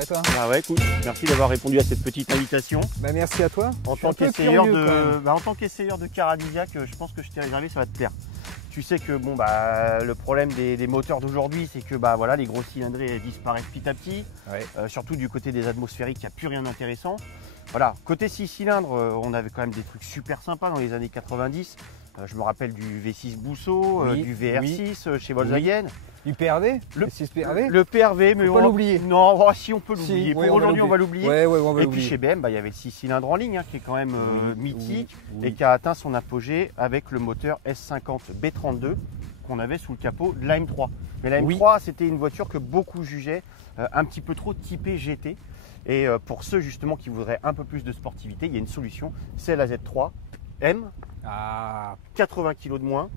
va et toi? Ah ouais, écoute, merci d'avoir répondu à cette petite invitation. Bah merci à toi. En tant qu'essayeur de car Adillac, je pense que je t'ai réservé, ça va te plaire. Tu sais que bon, le problème des moteurs d'aujourd'hui, c'est que voilà, les gros cylindrés disparaissent petit à petit. Ouais. Surtout du côté des atmosphériques, il n'y a plus rien d'intéressant. Voilà, côté 6 cylindres, on avait quand même des trucs super sympas dans les années 90. Je me rappelle du V6 Bousseau, Oui, du VR6 chez Volkswagen. Du PRV? Le 6 PRV? Le PRV, mais Faut pas l'oublier. Non, oh, si on peut l'oublier. Si, Pour ouais, aujourd'hui, on va l'oublier. Ouais, on va Et puis l'oublier. chez BM, il y avait le 6 cylindres en ligne, qui est quand même Oui, mythique oui. et qui a atteint son apogée avec le moteur S50 B32 qu'on avait sous le capot de la M3. Mais la M3, c'était une voiture que beaucoup jugeaient un petit peu trop typée GT. Et pour ceux justement qui voudraient un peu plus de sportivité, il y a une solution, c'est la Z3 M, 80 kg de moins.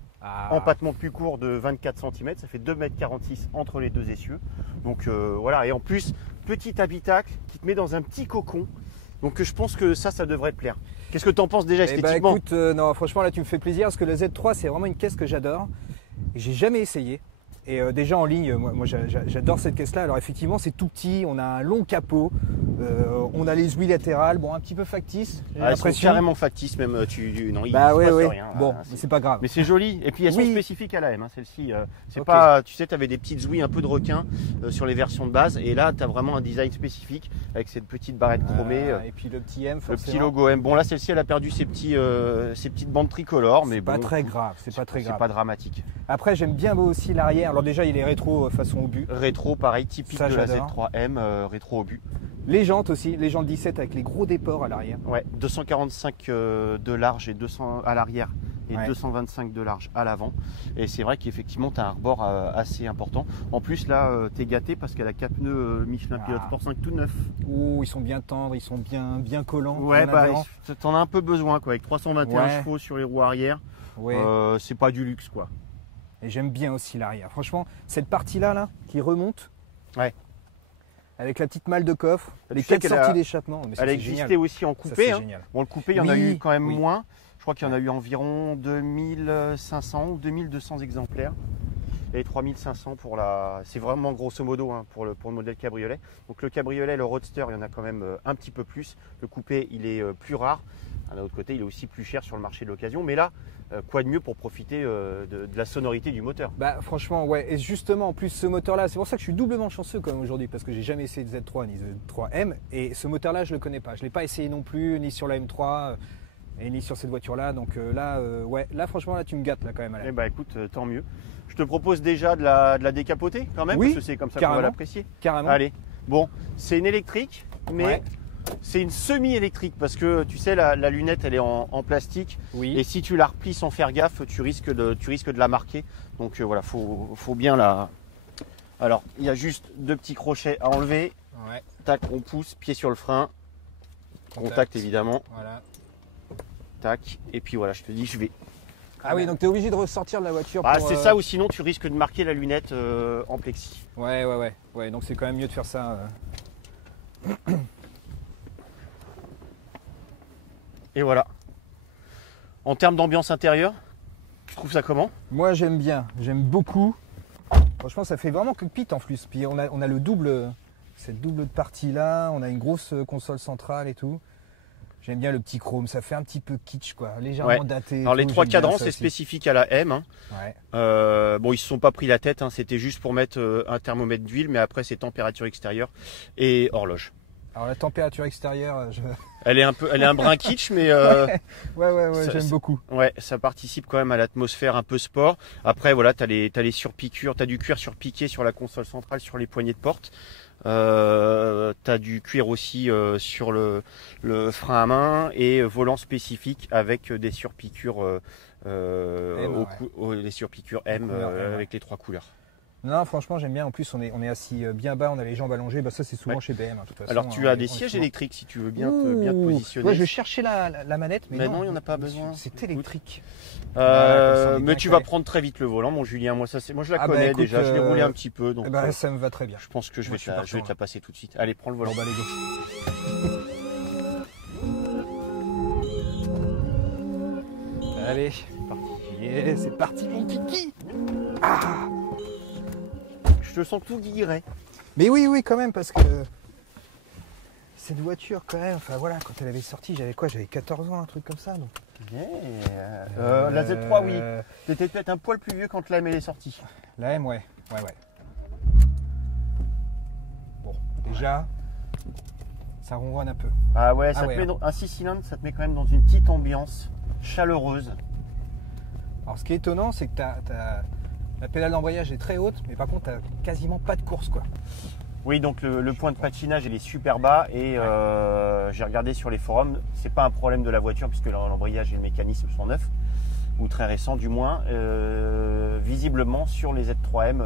Empattement plus court de 24 cm, ça fait 2,46 m entre les deux essieux. Donc voilà, et en plus, petit habitacle qui te met dans un petit cocon. Donc je pense que ça devrait te plaire. Qu'est-ce que tu en penses déjà esthétiquement? Écoute, non, franchement là tu me fais plaisir parce que la Z3 c'est vraiment une caisse que j'adore. J'ai jamais essayé. Et déjà en ligne, moi j'adore cette caisse-là. Alors effectivement, c'est tout petit, on a un long capot, on a les ouïes latérales, bon un petit peu factice. Elles sont carrément factices même. Non, il bah se ouais, passe ouais. rien. Bon, c'est pas grave. Mais c'est joli. Et puis elles sont Oui. spécifiques à la M. Celle-ci, c'est Ok. pas. Tu sais, tu avais des petites ouïes un peu de requin sur les versions de base, et là, tu as vraiment un design spécifique avec cette petite barrette chromée. Et puis le petit M, Le forcément. petit logo M. Bon là, celle-ci, elle a perdu ses petites bandes tricolores, mais C'est pas bon, très grave, c'est pas très grave. C'est pas dramatique. Après, j'aime bien aussi l'arrière. Alors déjà, il est rétro façon obus. Rétro, pareil, typique Ça, de la j'adore. Z3M, rétro obus. Les jantes aussi, les jantes 17 avec les gros déports à l'arrière. Ouais, 245 de large et 200 à l'arrière et Ouais. 225 de large à l'avant. Et c'est vrai qu'effectivement, tu as un rebord assez important. En plus, là, tu es gâté parce qu'elle a 4 pneus Michelin Pilot Sport 5 tout neuf. Ouh, ils sont bien tendres, ils sont bien collants. Ouais, bien adhérents. t'en as un peu besoin, quoi. Avec 321 Ouais. chevaux sur les roues arrière, Ouais. c'est pas du luxe, quoi. Et j'aime bien aussi l'arrière. Franchement, cette partie-là, là, qui remonte, Ouais. avec la petite malle de coffre, Tu les sais 4 qu'elle sorties a- d'échappement. Mais ça, Elle c'est existait génial. aussi en Ça, coupé. c'est hein. génial. Bon, le coupé, il y en a eu quand même Oui. moins. Je crois qu'il y en a eu environ 2500 ou 2200 exemplaires. Et 3500 pour la... C'est vraiment grosso modo pour le modèle cabriolet. Donc le cabriolet, le roadster, il y en a quand même un petit peu plus. Le coupé, il est plus rare. D'un autre côté, il est aussi plus cher sur le marché de l'occasion. Mais là, quoi de mieux pour profiter de la sonorité du moteur? Bah franchement, ouais. Et justement, en plus, ce moteur-là, c'est pour ça que je suis doublement chanceux comme aujourd'hui, parce que j'ai jamais essayé de Z3 ni de Z3M. Et ce moteur-là, je le connais pas. Je l'ai pas essayé non plus, ni sur la M3. Et ni sur cette voiture-là, donc ouais, là franchement, là tu me gâtes là quand même. Eh bah écoute, tant mieux. Je te propose déjà de la décapoter quand même, Oui, parce que c'est comme ça qu'on va carrément. l'apprécier. Carrément. Allez, bon, c'est une électrique, mais Ouais. c'est une semi-électrique, parce que tu sais, la lunette, elle est en plastique, Oui. et si tu la replies sans faire gaffe, tu risques de la marquer. Donc voilà, faut bien la... Alors, il y a juste 2 petits crochets à enlever. Ouais. Tac, on pousse, pied sur le frein. Contact évidemment. Voilà. Tac, et puis voilà, je te dis, je vais... Ah oui, donc tu es obligé de ressortir de la voiture. Ah, pour, c'est ça, ou sinon tu risques de marquer la lunette en plexi. Ouais, donc c'est quand même mieux de faire ça. Et voilà. En termes d'ambiance intérieure, tu trouves ça comment? Moi j'aime bien, j'aime beaucoup. Franchement, ça fait vraiment cockpit en plus. Puis on a le double, cette double partie là, on a une grosse console centrale et tout. J'aime bien le petit chrome, ça fait un petit peu kitsch quoi, légèrement Ouais. daté. Alors les tout, 3 j'aime bien cadrans, ça c'est aussi. spécifique à la M. Ouais. Bon, ils se sont pas pris la tête, c'était juste pour mettre un thermomètre d'huile, mais après c'est température extérieure et horloge. Alors la température extérieure, Elle est un brin kitsch, mais ouais, Ça- j'aime ça- beaucoup. ouais, ça participe quand même à l'atmosphère un peu sport. Après, voilà, t'as les surpiqûres, t'as du cuir surpiqué sur la console centrale, sur les poignées de porte. T'as du cuir aussi sur le frein à main et volant spécifique avec des surpiqûres, les surpiqûres M couleurs M, ouais. avec les 3 couleurs. Non, franchement, j'aime bien. En plus, on est assis bien bas, on a les jambes allongées. Bah, ça, c'est souvent Ouais. chez BM. De toute façon, Alors tu hein, as des on est sièges souvent- électriques si tu veux bien te Ouh. positionner. Ouais, je vais chercher la manette, mais non, il n'y en a pas besoin. C'est électrique. Euh, Ouais, comme ça, on est mais bien tu calé. vas prendre très vite le volant, mon Julien. Moi, moi je la Ah bah, connais écoute, déjà. Je l'ai roulé un petit peu, donc Eh ben, ça me va très bien. je pense que je Moi, vais je suis te partant, la passer tout de suite. Allez, prends le volant. Bon, bah, les gars. Allez, c'est parti. Yeah, c'est parti, mon kiki. Je te sens tout guilleret. Mais oui, quand même, parce que cette voiture quand même, enfin voilà, quand elle avait sorti, j'avais quoi? J'avais 14 ans, un truc comme ça. Donc. La Z3, oui. T'étais peut-être un poil plus vieux quand la M elle est sortie. La M, ouais. Bon, déjà, ça ronronne un peu. Ah ouais, ça te met un 6 cylindres, ça te met quand même dans une petite ambiance chaleureuse. Alors ce qui est étonnant, c'est que la pédale d'embrayage est très haute, mais par contre, t'as quasiment pas de course, quoi. Oui, donc le point de patinage il est super bas et j'ai regardé sur les forums, c'est pas un problème de la voiture puisque l'embrayage et le mécanisme sont neufs ou très récents du moins. Visiblement sur les Z3M,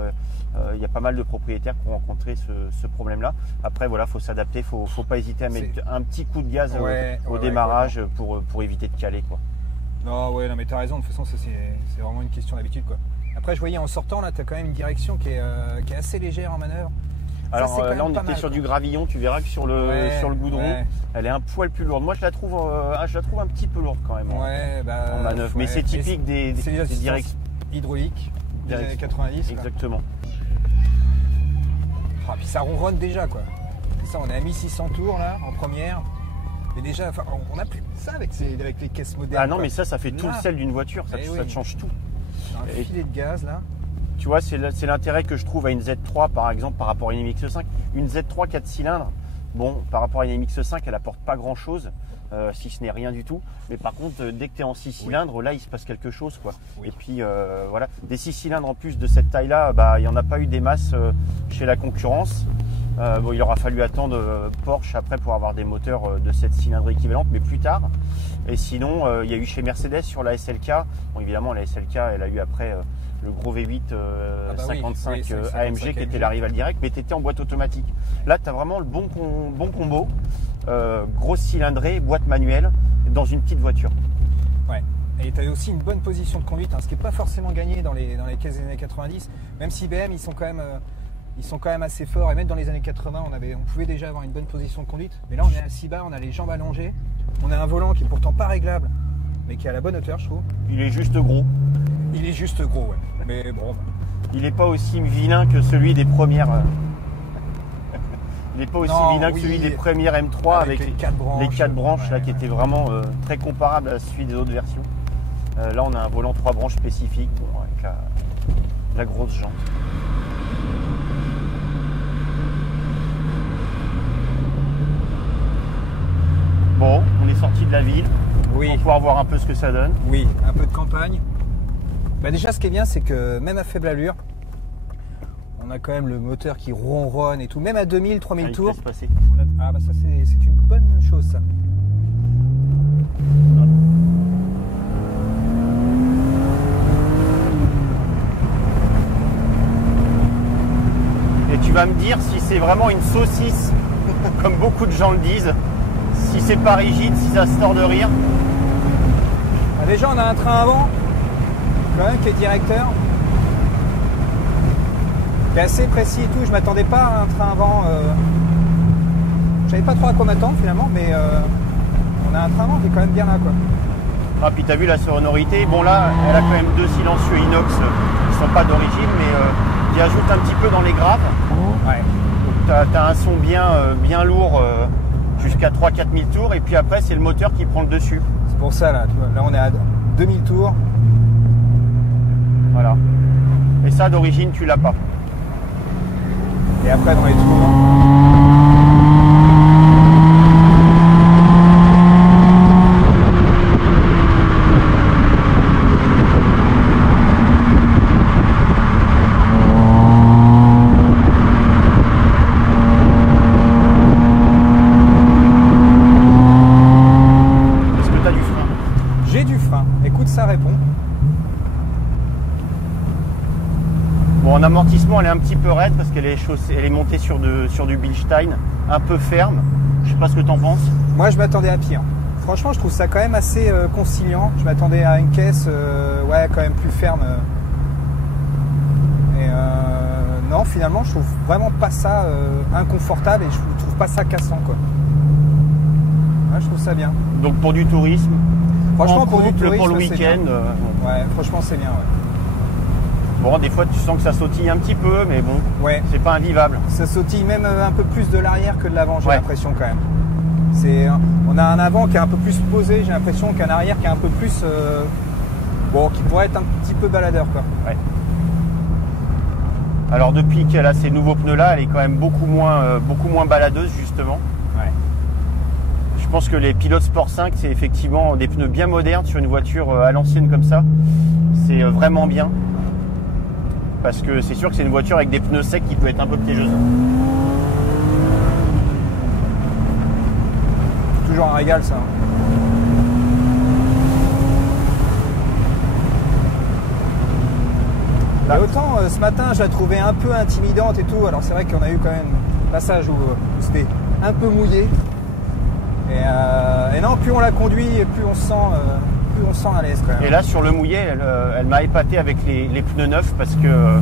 il y a pas mal de propriétaires qui ont rencontré ce problème-là. Après voilà, faut s'adapter, faut pas hésiter à mettre un petit coup de gaz au démarrage pour éviter de caler, quoi. Non, non, mais t'as raison. De toute façon, c'est vraiment une question d'habitude, quoi. Après, je voyais en sortant là, t'as quand même une direction qui est assez légère en manœuvre. Alors là, on était sur du gravillon. Tu verras que sur le goudron, elle est un poil plus lourde. Moi, je la trouve un petit peu lourde quand même en manœuvre. Mais c'est typique des directions hydrauliques des années 90. Exactement. Ah, puis ça ronronne déjà, quoi. C'est ça, on est à 1600 tours là en première. Et déjà, on n'a plus ça avec les caisses modernes. Ah non, mais ça fait tout le sel d'une voiture. Ça te change tout. Un filet de gaz là. Tu vois, c'est l'intérêt que je trouve à une Z3 par exemple par rapport à une MX-5. Une Z3 4 cylindres, bon, par rapport à une MX-5, elle apporte pas grand chose, si ce n'est rien du tout. Mais par contre, dès que tu es en 6 cylindres, là il se passe quelque chose, quoi. Oui. Et puis voilà, des 6 cylindres en plus de cette taille-là, il n'y en a pas eu des masses chez la concurrence. Il aura fallu attendre Porsche après pour avoir des moteurs de 7 cylindres équivalentes, mais plus tard. Et sinon, il y a eu chez Mercedes sur la SLK. Bon, évidemment, la SLK, elle a eu après le gros V8 55 AMG qui était la rivale directe, mais tu étais en boîte automatique. Là, tu as vraiment le bon combo. Grosse cylindrée, boîte manuelle, dans une petite voiture. Ouais. Et tu as aussi une bonne position de conduite, ce qui n'est pas forcément gagné dans les caisses des années 90. Même si BM, ils sont quand même assez forts. Et même dans les années 80, on pouvait déjà avoir une bonne position de conduite. Mais là, on est assis bas, on a les jambes allongées. On a un volant qui est pourtant pas réglable, mais qui est à la bonne hauteur, je trouve. Il est juste gros. Il est juste gros, ouais. Mais bon. Il n'est pas aussi vilain que celui des premières. Il n'est pas aussi vilain que celui des premières M3 avec les 4 branches là, qui étaient vraiment très comparables à celui des autres versions. Là, on a un volant 3 branches spécifique, avec la grosse jante. Bon, on est sorti de la ville. Oui. Pour pouvoir voir un peu ce que ça donne. Oui, un peu de campagne. Déjà, ce qui est bien, c'est que même à faible allure, on a quand même le moteur qui ronronne et tout. Même à 2000, 3000 tours. Ça, c'est une bonne chose, ça. Et tu vas me dire si c'est vraiment une saucisse, comme beaucoup de gens le disent. Si c'est pas rigide, si ça se tord de rire. Déjà, on a un train avant, quand même, qui est directeur. Qui est assez précis et tout. Je m'attendais pas à un train avant. Je savais pas trop à quoi m'attendre finalement, mais on a un train avant qui est quand même bien là, quoi. Ah, puis t'as vu la sonorité. Bon, là, elle a quand même 2 silencieux inox qui sont pas d'origine, mais qui ajoutent un petit peu dans les graves. Ouais. T'as un son bien lourd. Jusqu'à 3-4 000 tours et puis après c'est le moteur qui prend le dessus. C'est pour ça là, tu vois, là on est à 2000 tours. Voilà. Et ça d'origine tu l'as pas. Et après dans les tours. En amortissement, elle est un petit peu raide parce qu'elle est montée sur du Bilstein, un peu ferme. Je sais pas ce que tu en penses. Moi, je m'attendais à pire. Franchement, je trouve ça quand même assez conciliant. Je m'attendais à une caisse, quand même plus ferme. Et non, finalement, je trouve vraiment pas ça inconfortable et je trouve pas ça cassant, quoi. Ouais, je trouve ça bien. Donc pour du tourisme. Franchement, pour le week-end. Ouais, franchement, c'est bien. Ouais. Bon, des fois tu sens que ça sautille un petit peu, mais bon, ouais. C'est pas invivable. Ça sautille même un peu plus de l'arrière que de l'avant, j'ai l'impression quand même. On a un avant qui est un peu plus posé, j'ai l'impression qu'un arrière qui est un peu plus... qui pourrait être un petit peu baladeur, quoi. Ouais. Alors depuis qu'elle a ces nouveaux pneus là, elle est quand même beaucoup moins baladeuse justement. Ouais. Je pense que les Pilote Sport 5 c'est effectivement des pneus bien modernes sur une voiture à l'ancienne comme ça. C'est vraiment bien. Parce que c'est sûr que c'est une voiture avec des pneus secs qui peut être un peu piégeuse. Toujours un régal ça. Et autant ce matin je la trouvais un peu intimidante et tout, alors c'est vrai qu'on a eu quand même un passage où c'était un peu mouillé. Et non, plus on la conduit et plus on se sent à l'aise quand même. Et là sur le mouillé, elle m'a épaté avec les pneus neufs parce que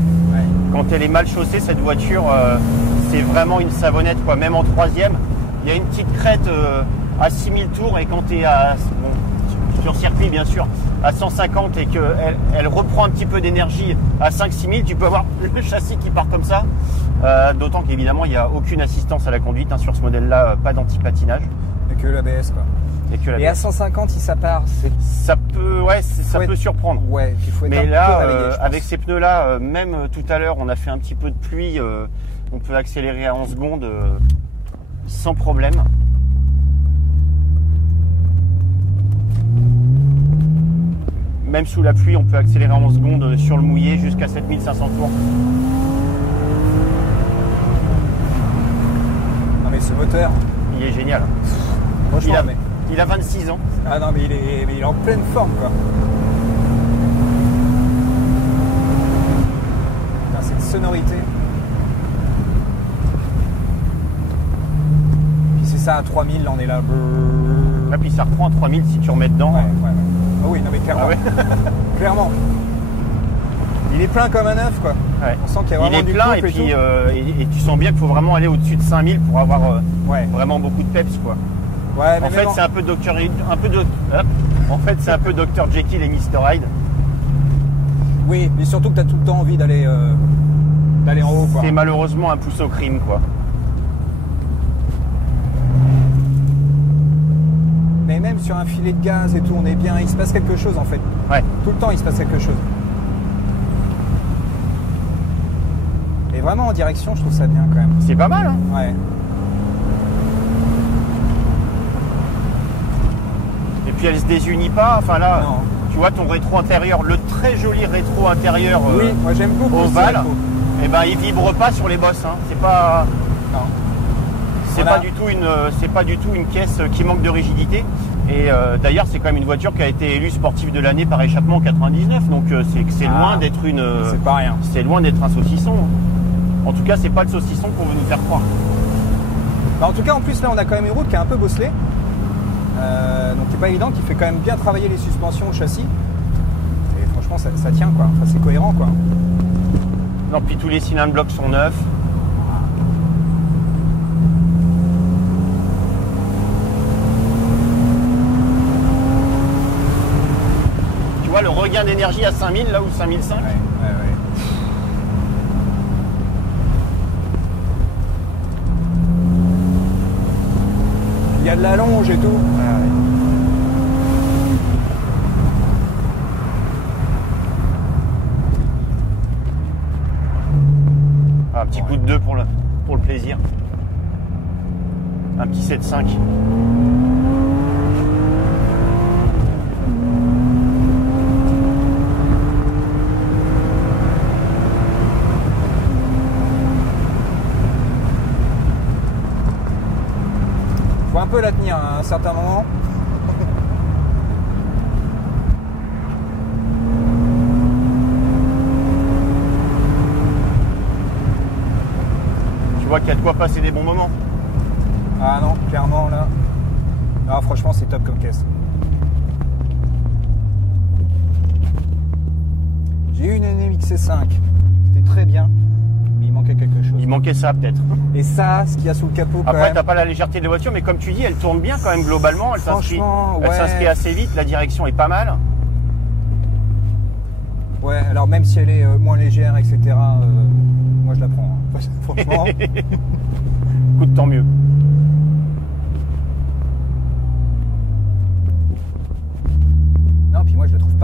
quand elle est mal chaussée, cette voiture, c'est vraiment une savonnette, quoi. Même en troisième, il y a une petite crête à 6000 tours et quand tu es sur circuit bien sûr à 150 et qu'elle reprend un petit peu d'énergie à 5-6 000, tu peux avoir le châssis qui part comme ça. D'autant qu'évidemment il n'y a aucune assistance à la conduite sur ce modèle là, pas d'anti-patinage. Et que l'ABS quoi. Et à 150 si ça part, ça peut surprendre. Ouais, il faut être mais un là, peu réveillé, avec ces pneus là, même tout à l'heure on a fait un petit peu de pluie, on peut accélérer à 11 secondes sans problème. Même sous la pluie, on peut accélérer à 11 secondes sur le mouillé jusqu'à 7500 tours. Non mais ce moteur, il est génial. Il a 26 ans. Ah non mais il est en pleine forme quoi. Putain, cette sonorité. Puis c'est ça à 3000, là on est là. Et puis ça reprend à 3000 si tu remets dedans. Ouais. Ah oui, non mais clairement. Ah ouais. Clairement. Il est plein comme un œuf quoi. Ouais. On sent qu'il y a vraiment du plein et puis et tu sens bien qu'il faut vraiment aller au-dessus de 5000 pour avoir vraiment beaucoup de peps quoi. Ouais, mais en fait, c'est un peu Dr Jekyll et Mr Hyde. Oui, mais surtout que tu as tout le temps envie d'aller en haut quoi. C'est malheureusement un pouce au crime quoi. Mais même sur un filet de gaz et tout, on est bien, il se passe quelque chose en fait. Ouais. Tout le temps il se passe quelque chose. Et vraiment en direction, je trouve ça bien quand même. C'est pas mal hein. Ouais. Et puis elle se désunit pas, enfin là, non. Tu vois ton rétro intérieur, le très joli rétro intérieur oui, moi j'aime beaucoup ovale, et ben il vibre pas sur les bosses, hein. C'est pas. Non. C'est pas du tout une caisse qui manque de rigidité. Et d'ailleurs, c'est quand même une voiture qui a été élue sportive de l'année par échappement en 99. Donc c'est loin d'être une. C'est pas rien. C'est loin d'être un saucisson. En tout cas, c'est pas le saucisson qu'on veut nous faire croire. Bah, en tout cas, en plus là, on a quand même une route qui est un peu bosselée, donc qui est pas évident, qui fait quand même bien travailler les suspensions au châssis. Et franchement, ça tient quoi. Enfin, c'est cohérent quoi. Non, puis tous les cylindres blocs sont neufs. Le regain d'énergie à 5000 là ou 5005. Ouais. Il y a de la longe et tout. Un petit coup de 2 pour le plaisir. Un petit 7.5. Faut un peu la tenir à un certain moment. Tu vois qu'il y a de quoi passer des bons moments. Ah non, clairement là. Ah, franchement, c'est top comme caisse. J'ai eu une NMXC5. C'était très bien. Mais il manquait quelque chose. Il manquait ça peut-être. Et ça, ce qu'il y a sous le capot quand Après, même. t'as pas la légèreté de la voiture, mais comme tu dis, elle tourne bien quand même globalement. Elle s'inscrit assez vite, la direction est pas mal. Ouais, alors même si elle est moins légère, etc., moi je la prends. Hein. Franchement. Écoute, tant mieux.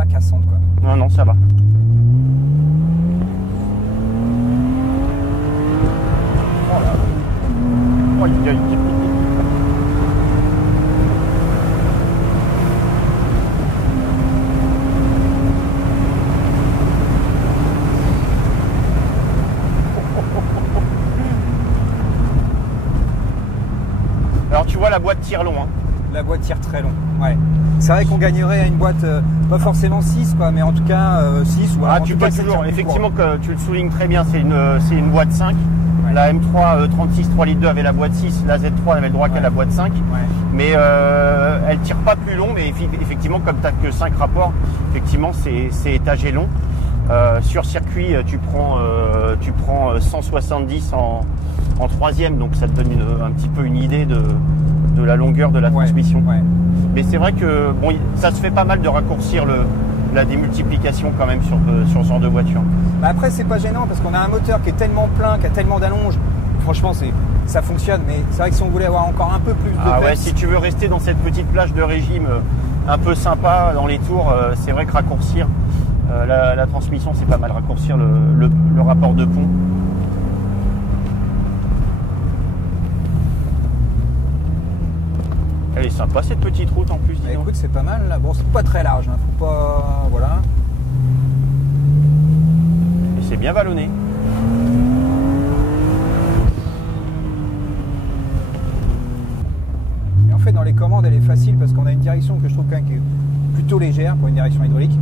pas cassante quoi. Non, non, ça va. Voilà. Oh, aïe, aïe. Alors tu vois, la boîte tire long. Hein. La boîte tire très long. Ouais. C'est vrai qu'on gagnerait à une boîte, pas forcément 6, quoi, mais en tout cas 6 ou tu peux toujours, effectivement, que tu le soulignes très bien, c'est une boîte 5. Ouais. La M3 36 3 litres 2 avait la boîte 6, la Z3 avait le droit qu'à la boîte 5. Ouais. Mais elle tire pas plus long, mais effectivement, comme tu n'as que 5 rapports, effectivement, c'est étagé long. Sur circuit, tu prends 170 en troisième, donc ça te donne un petit peu une idée de la longueur de la transmission. Ouais. Mais c'est vrai que bon, ça se fait pas mal de raccourcir la démultiplication quand même sur ce genre de voiture. Bah après, c'est pas gênant parce qu'on a un moteur qui est tellement plein, qui a tellement d'allonge. Franchement, ça fonctionne, mais c'est vrai que si on voulait avoir encore un peu plus de ouais, si tu veux rester dans cette petite plage de régime un peu sympa dans les tours, c'est vrai que raccourcir la transmission, c'est pas mal. Raccourcir le rapport de pont. Elle est sympa cette petite route en plus. Bah, écoute, c'est pas mal là. Bon, c'est pas très large, hein. Faut pas. Voilà. Et c'est bien vallonné. Et en fait, dans les commandes, elle est facile parce qu'on a une direction que je trouve quand même qui est plutôt légère pour une direction hydraulique.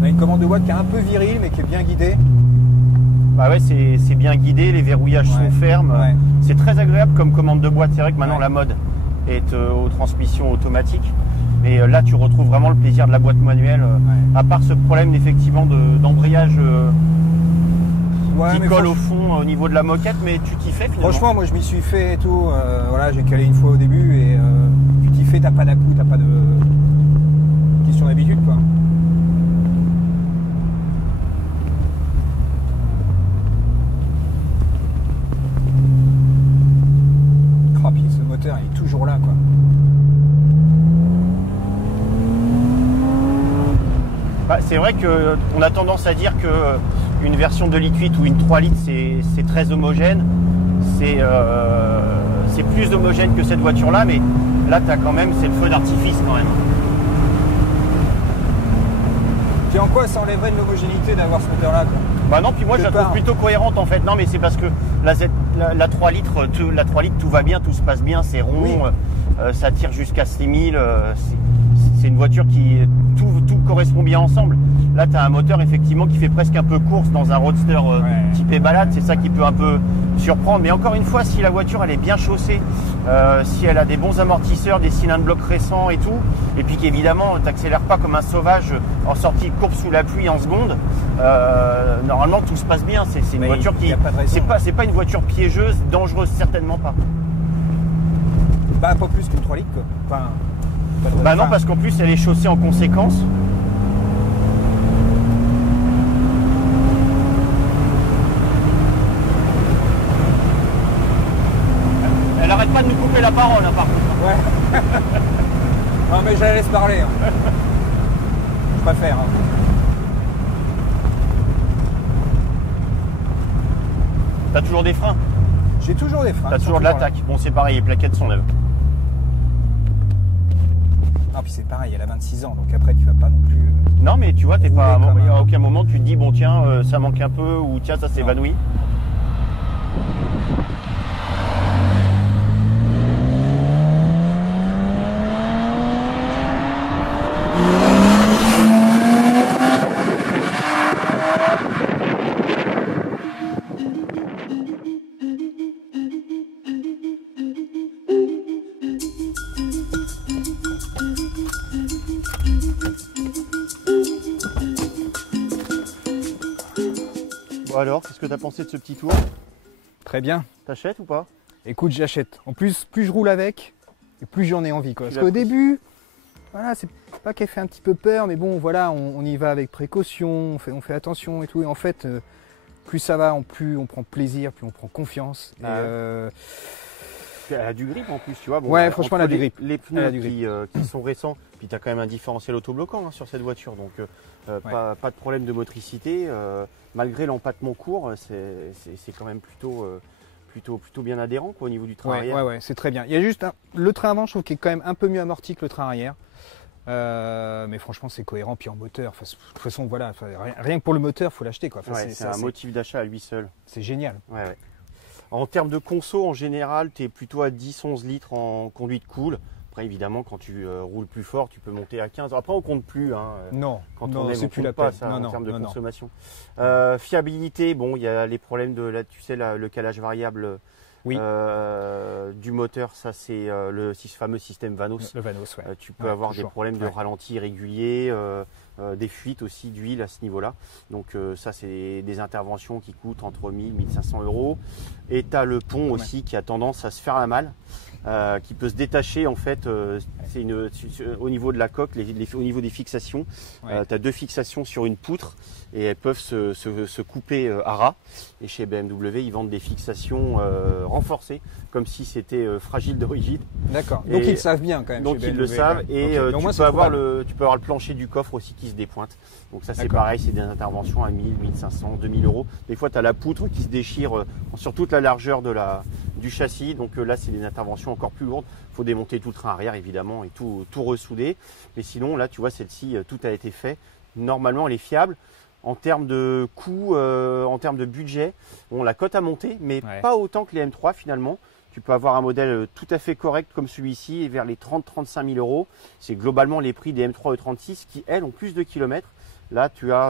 On a une commande de boîte qui est un peu virile mais qui est bien guidée. Bah ouais, c'est bien guidé, les verrouillages sont fermes. Ouais. C'est très agréable comme commande de boîte. C'est vrai que maintenant la mode est aux transmissions automatiques. Mais là, tu retrouves vraiment le plaisir de la boîte manuelle. À part ce problème effectivement d'embrayage qui colle au fond au niveau de la moquette, mais tu t'y fais finalement. Franchement, moi je m'y suis fait et tout. Voilà, j'ai calé une fois au début et tu t'y fais, t'as pas d'à-coup, t'as pas de question d'habitude quoi. Ce moteur il est toujours là quoi. Bah, c'est vrai qu'on a tendance à dire qu'une version de litre 8 ou une 3 litres c'est très homogène. C'est plus homogène que cette voiture là, mais là t'as quand même, c'est le feu d'artifice quand même. Et en quoi ça enlèverait de l'homogénéité d'avoir ce moteur là quoi? Bah non, puis moi je la trouve plutôt cohérente en fait. Non mais c'est parce que la 3 litres, tout va bien, tout se passe bien, c'est rond, oui. Ça tire jusqu'à 6000, c'est une voiture qui tout correspond bien ensemble. Là tu as un moteur effectivement qui fait presque un peu course dans un roadster typé balade, c'est ça qui peut un peu surprendre. Mais encore une fois, si la voiture elle est bien chaussée, si elle a des bons amortisseurs, des cylindres blocs récents et tout, et puis qu'évidemment tu n'accélères pas comme un sauvage en sortie de courbe sous la pluie en seconde, normalement tout se passe bien. C'est une voiture qui, c'est pas une voiture piégeuse, dangereuse, certainement pas. Bah pas plus qu'une 3 litres quoi. Enfin, bah non, parce qu'en plus elle est chaussée en conséquence. Elle arrête pas de nous couper la parole hein, par contre. Ouais. Non mais je la laisse parler. Hein. Je préfère. Hein. T'as toujours des freins? J'ai toujours des freins. T'as toujours de l'attaque. Bon c'est pareil, les plaquettes sont neuves. Non puis c'est pareil, elle a 26 ans, donc après tu vas pas non plus... Non mais tu vois, t'es pas, à aucun moment tu te dis bon tiens ça manque un peu ou tiens ça s'évanouit. Bon alors, qu'est-ce que tu as pensé de ce petit tour? Très bien. T'achètes ou pas? Écoute, j'achète. En plus, plus je roule avec, et plus j'en ai envie. Quoi. Parce qu'au début, voilà, c'est pas qu'elle fait un petit peu peur, mais bon, voilà, on y va avec précaution, on fait attention et tout. Et en fait, plus ça va, plus on prend plaisir, plus on prend confiance. Elle a du grip en plus, tu vois. Bon, ouais, franchement, elle a du grip. Les pneus qui sont récents, puis tu as quand même un différentiel autobloquant sur cette voiture, donc pas de problème de motricité. Malgré l'empattement court, c'est quand même plutôt bien adhérent quoi, au niveau du train arrière. Ouais, c'est très bien. Il y a juste le train avant, je trouve qu'il est quand même un peu mieux amorti que le train arrière. Mais franchement, c'est cohérent. Puis en moteur, de toute façon, voilà, rien que pour le moteur, il faut l'acheter. C'est un motif d'achat à lui seul. C'est génial. Ouais. En termes de conso, en général, tu es plutôt à 10-11 litres en conduite cool. Après, évidemment, quand tu roules plus fort, tu peux monter à 15. Après, on compte plus. Non, quand on aime, on compte pas ça en termes de consommation. Fiabilité, bon, il y a les problèmes de, le calage variable du moteur. Ça, c'est le fameux système Vanos. Le Vanos, ouais. Tu peux avoir des problèmes de ralenti irréguliers, des fuites aussi d'huile à ce niveau-là. Donc ça, c'est des interventions qui coûtent entre 1000 et 1500 euros. Et tu as le pont aussi qui a tendance à se faire la malle. Qui peut se détacher en fait au niveau de la coque, au niveau des fixations. Tu as 2 fixations sur une poutre et elles peuvent se couper à ras. Et chez BMW, ils vendent des fixations renforcées, comme si c'était fragile de rigide. D'accord. Donc ils le savent bien quand même. Donc ils le savent et tu peux avoir le plancher du coffre aussi qui se dépointe. Donc ça c'est pareil, c'est des interventions à 1000, 1500, 2000 euros. Des fois tu as la poutre qui se déchire sur toute la largeur du châssis. Donc là c'est des interventions encore plus lourdes. Il faut démonter tout le train arrière évidemment et tout ressouder. Mais sinon là tu vois celle-ci, tout a été fait. Normalement elle est fiable. En termes de coût, en termes de budget, la cote a monté, mais pas autant que les M3 finalement. Tu peux avoir un modèle tout à fait correct comme celui-ci et vers les 30-35 000 euros. C'est globalement les prix des M3 E36 qui, elles, ont plus de kilomètres. Là, tu as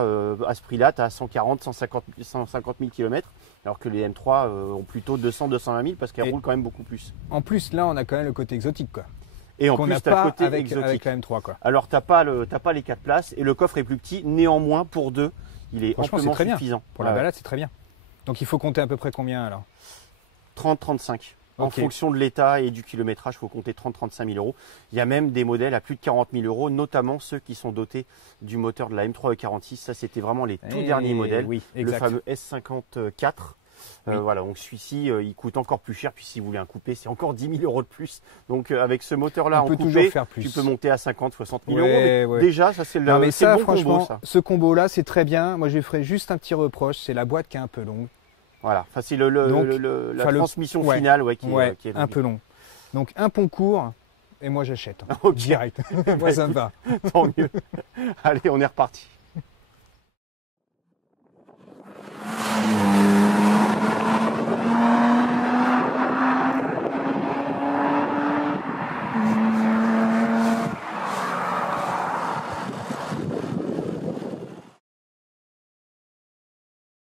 à ce prix-là, tu as 150 000 kilomètres, alors que les M3 ont plutôt 200-220 000 parce qu'elles roulent quand même beaucoup plus. En plus, là, on a quand même le côté exotique, quoi. Et en plus, tu as le côté avec la M3, quoi. Alors, tu n'as pas les 4 places et le coffre est plus petit. Néanmoins, pour 2, il est amplement très suffisant. Bien. Pour la balade, c'est très bien. Donc, il faut compter à peu près combien alors? 30-35. En fonction de l'état et du kilométrage, il faut compter 30-35 000 euros. Il y a même des modèles à plus de 40 000 euros, notamment ceux qui sont dotés du moteur de la M3 E46. Ça, c'était vraiment les tout derniers modèles. Le fameux S54. Voilà, donc celui-ci, il coûte encore plus cher. Puis si vous voulez un coupé, c'est encore 10 000 euros de plus. Donc avec ce moteur-là en coupé, tu peux monter à 50-60 000 euros. Mais déjà, ça c'est le bon combo. Ça. Ce combo-là, c'est très bien. Moi, je ferai juste un petit reproche. C'est la boîte qui est un peu longue. Voilà, enfin, c'est la transmission finale qui est un peu long. Donc un pont court et moi j'achète. Direct. Moi ça me va. Tant mieux. Allez, on est reparti.